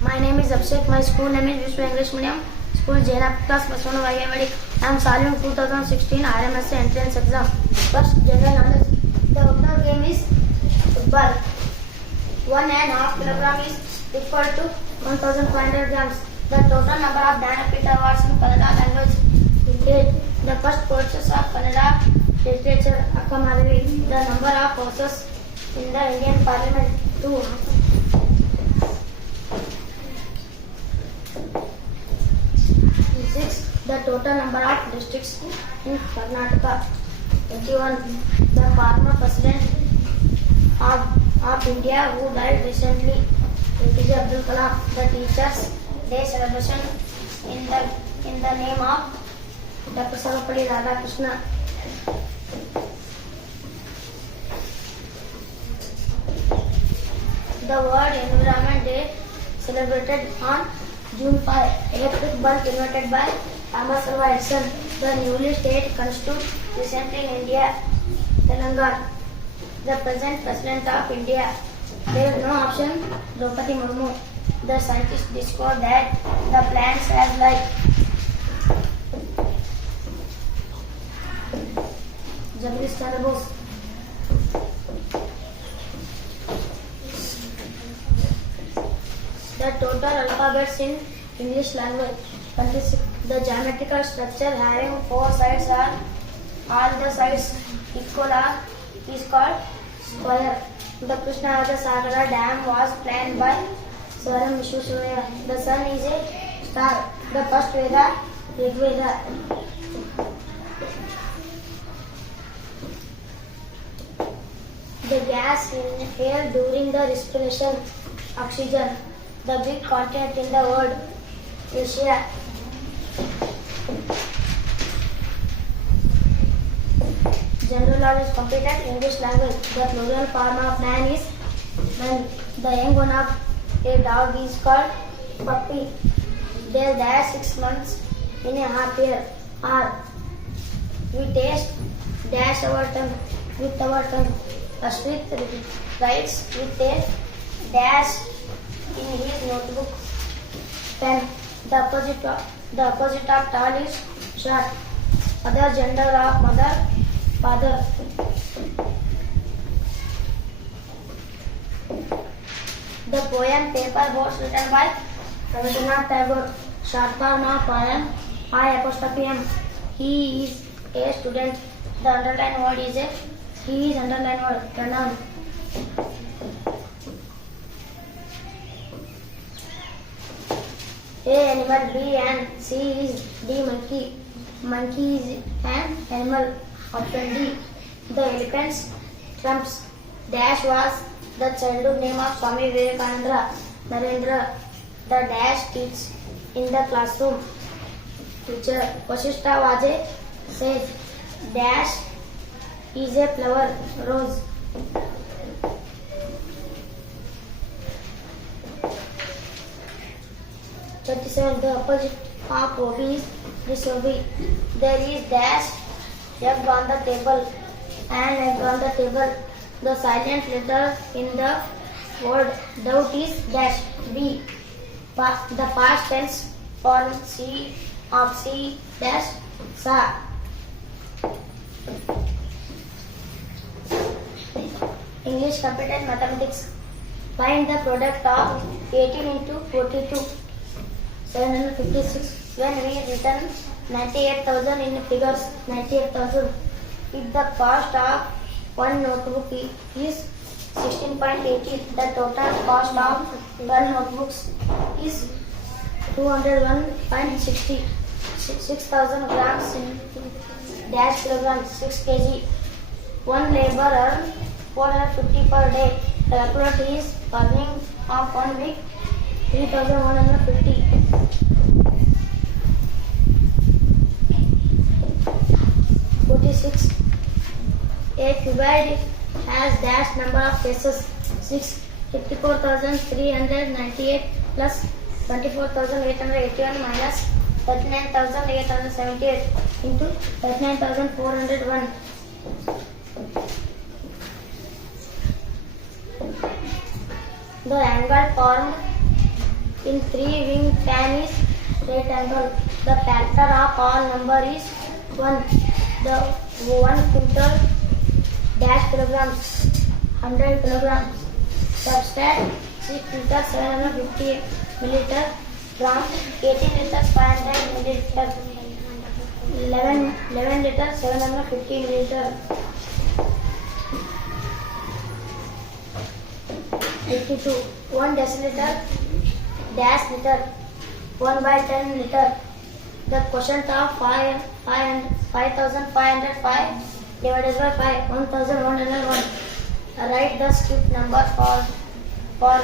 My name is Abhishek. My school name is Vishwa English Medium School, Jaina Class Baswana Vayavadi. I am solving 2016 RMS entrance exam. First, general knowledge. The outdoor game is football. 1.5 kilogram is equal to 1,500 grams. The total number of Jnanapith awards in Kannada language is 8. The first courses of Kannada literature Akka Madhavi. The number of houses in the Indian Parliament 2. The total number of districts in Karnataka. 21. The former president of India who died recently, APJ Abdul Kalam. The Teachers' Day celebration in the name of Dr. Sarvepalli Radhakrishna. The World Environment Day celebrated on June 5. Electric bulb invented by Thomas Alva Edison. The newly state constituted recently in India, Telangana. The present president of India. There is no option, Draupadi Murmu. The scientists discovered that the plants have life. Jagdish Chandra Bose. The total alphabets in English language. 26. The geometrical structure having 4 sides are all the sides equal are is called square. The Krishnaraja Sagara Dam was planned by Sir M. Vishwesvaraya. The sun is a star. The first Veda, Rig Veda. The gas in air during the respiration, oxygen. The big continent in the world, Asia. General knowledge completed. English language. The plural form of man is man. The young one of a dog is called puppy. They die 6 months in a half year. R. We taste dash our tongue with our tongue. Ashwit writes with a dash in his notebook. Pen. The opposite of tall is short. Other gender of mother, father. The poem Paper Boats written by Rabindranath Tagore. Short form of poem I''M. He is a student. The underlined word is a he is underlined word. Pronoun. A animal, B and C is D monkey. Monkey is an animal. Option D. The elephant's trumps. Dash was the childhood name of Swami Vivekananda. Narendra. The dash teaches in the classroom. Teacher. Vasishtha was a sage. Dash is a flower. Rose. The opposite of obi is disobi. There is dash egg on the table. An egg on the table. The silent letter in the word doubt is dash. D. The past tense form C of C dash sa. English computer mathematics. Find the product of 18 into 42. 756. When we return 98,000 in figures 98,000, if the cost of one notebook is 16.80, the total cost of 12 notebooks is 201.60. 6,000 grams in dash kilograms, 6 kg. One labor earns 450 per day. The calculate is earning of 1 week 3,150. 46. A cuboid has dash number of faces 6. 54,398 plus 24,881 minus 39,878 into 39,401. The angle formed in three-wing fan is right angle. The factor of all number is 1. The 1 quintal dash kilograms, 100 kilograms. Subtract 6 liters 750 milliliter from 18 liters 500 milliliter. 11 liters 750 milliliter. 82. 1 deciliter dash liter. 1 by 10 liter. The quotient of 5505 divided by 5, 1101. Write the script number for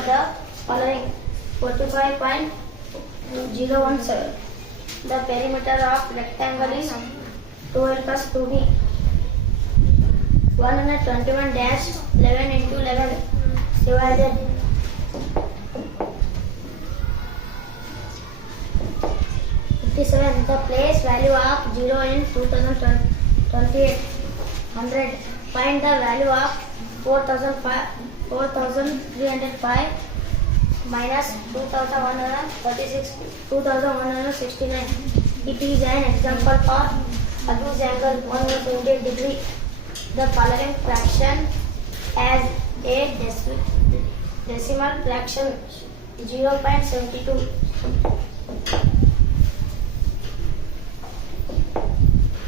the following: 45.017. The perimeter of rectangle is 2L plus 2B. 121 dash 11 into 11 divided 57. The place value of 0 in 2028. 100. Find the value of 4305 minus 2136 2169. It is an example for obtuse angle 120 degree. The following fraction as a decimal fraction 0.72.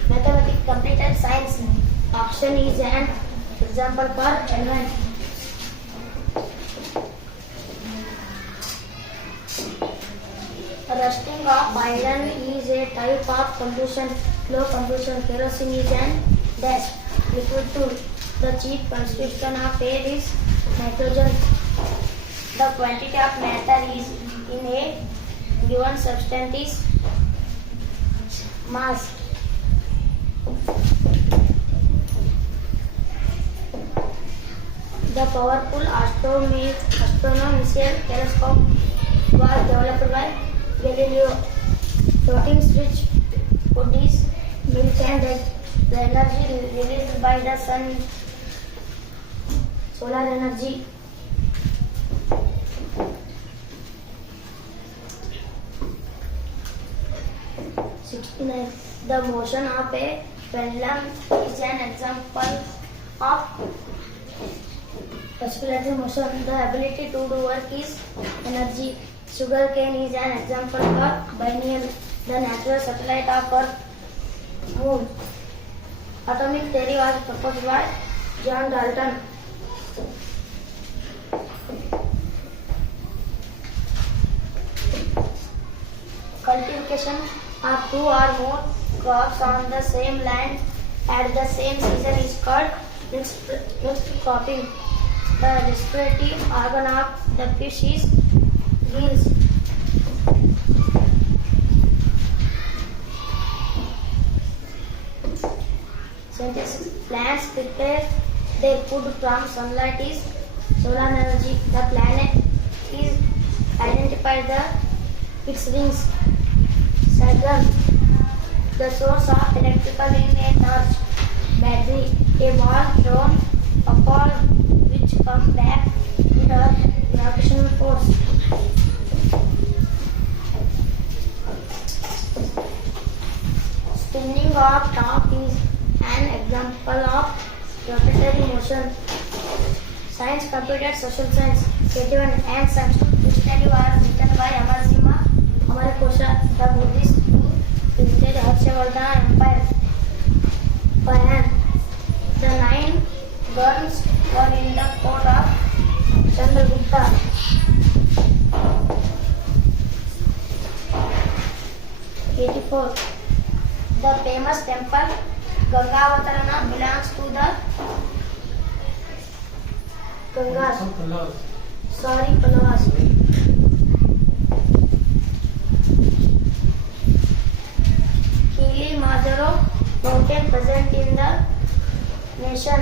Mathematics completed science. Option is an example for element. Rusting of iron is a type of combustion. Low combustion. Kerosene is an dash liquid tool. The chief constitution of air is nitrogen. The quantity of matter is in a given substance is mass. The powerful astronomical telescope was developed by Galileo. Floating switch wood is milk and egg. The energy released by the sun, solar energy. The motion of a pendulum is an example of oscillatory motion. The ability to do work is energy. Sugarcane is an example for biennial. The natural satellite of Earth, Moon. Atomic theory was proposed by John Dalton. Cultivation of two or more crops on the same land at the same season is called mixed cropping. The respiratory organ of the fish is gills. Scientists plants prepare their food from sunlight is solar energy. The planet is identified the its rings. Saturn, the source of electrical in a torch. Battery, a ball thrown upward which comes back with a gravitational force. Spinning of top is an example of rotatory motion. Science, computer, social science, 81 and science. This study was written by Amar Singha, Amar Kosha, the Buddhist visited Harshavardhana Empire by hand. The 9 guns were in the court of Chandragupta. The famous temple Gangavatarana belongs to the Pallavas. Kilimanjaro mountain present in the nation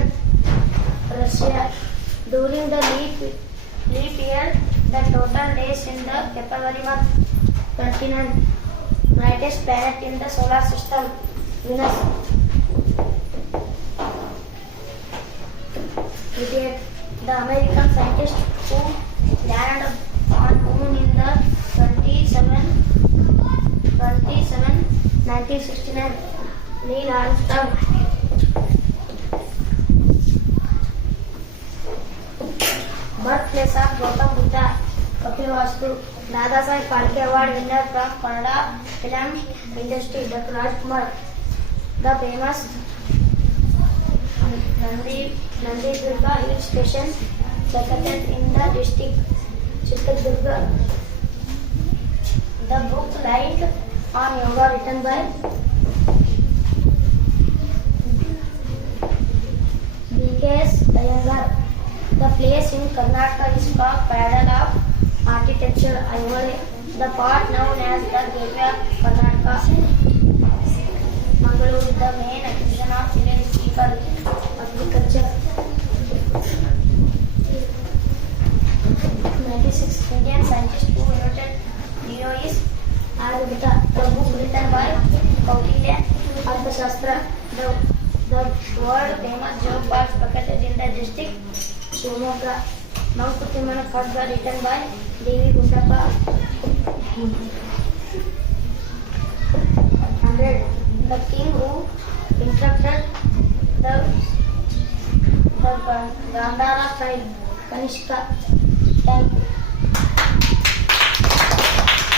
Russia. During the leap year, the total days in the February month 29. Brightest planet in the solar system, Venus. 88. The American scientist who landed on Moon in the 1969, Neil Armstrong. Birthplace of Gautam Buddha, Kapilavastu. Dada Saheb Phalke Award winner from Kannada film industry, Dr. Rajkumar. The famous Nandi Durga hill station, located in the district Chitradurga. The book Light on Yoga, written by B.K.S. Iyengar. The place in Karnataka is called Cradle of Architecture, Aivole. The part known as the Gateway of Karnataka. Mangalore is the main attraction of village people, agriculture. 96 Indian scientist who invented Neo is Aryabhata. The book written by Kautilya Arthashastra. The world famous joke park located in the district Shimoga. Mankutimana Khadga, written by D.V. Gundappa. 100. The king who instructed the Gandhara tribe, Kanishka. Thank you.